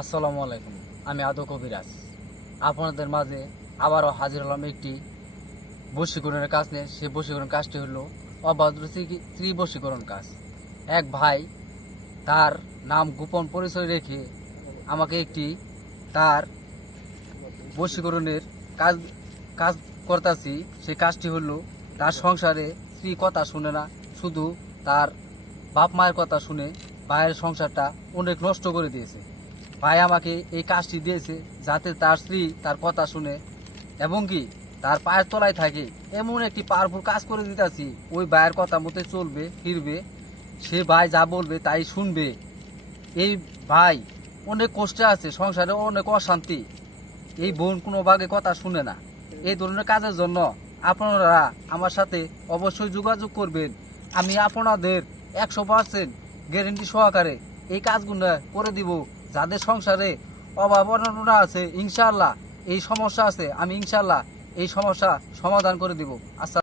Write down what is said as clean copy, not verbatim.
আসসালামু আলাইকুম। আমি আদৌ কবিরাজ আপনাদের মাঝে আবারও হাজির হলাম একটি বশীকরণের কাজ নিয়ে। সেই বশীকরণ কাজটি হলো অবাধ্য স্ত্রী বশীকরণ কাজ। এক ভাই তার নাম গোপন পরিচয় রেখে আমাকে একটি তার বশীকরণের কাজ কাজ করতেছি। সেই কাজটি হলো তার সংসারে স্ত্রী কথা শুনে না, শুধু তার বাপ মায়ের কথা শুনে ভাইয়ের সংসারটা অনেক নষ্ট করে দিয়েছে। ভাই আমাকে এই কাজটি দিয়েছে যাতে তার স্ত্রী তার কথা শুনে এবং কি তার পায়ের তলায় থাকে এমন একটি পাওয়ারফুল কাজ করে দিতেছি। ওই ভাইয়ের কথা মতো চলবে ফিরবে, সে ভাই যা বলবে তাই শুনবে। এই ভাই অনেক কষ্টে আছে, সংসারে অনেক অশান্তি, এই বোন কোনো ভাগে কথা শুনে না। এই ধরনের কাজের জন্য আপনারা আমার সাথে অবশ্যই যোগাযোগ করবেন। আমি আপনাদের 100% গ্যারেন্টি সহকারে এই কাজগুলো করে দিব। যাদের সংসারে অভাব অনটনা আছে, ইনশাআল্লাহ এই সমস্যা আছে, আমি ইনশাআল্লাহ এই সমস্যা সমাধান করে দিব। আচ্ছা।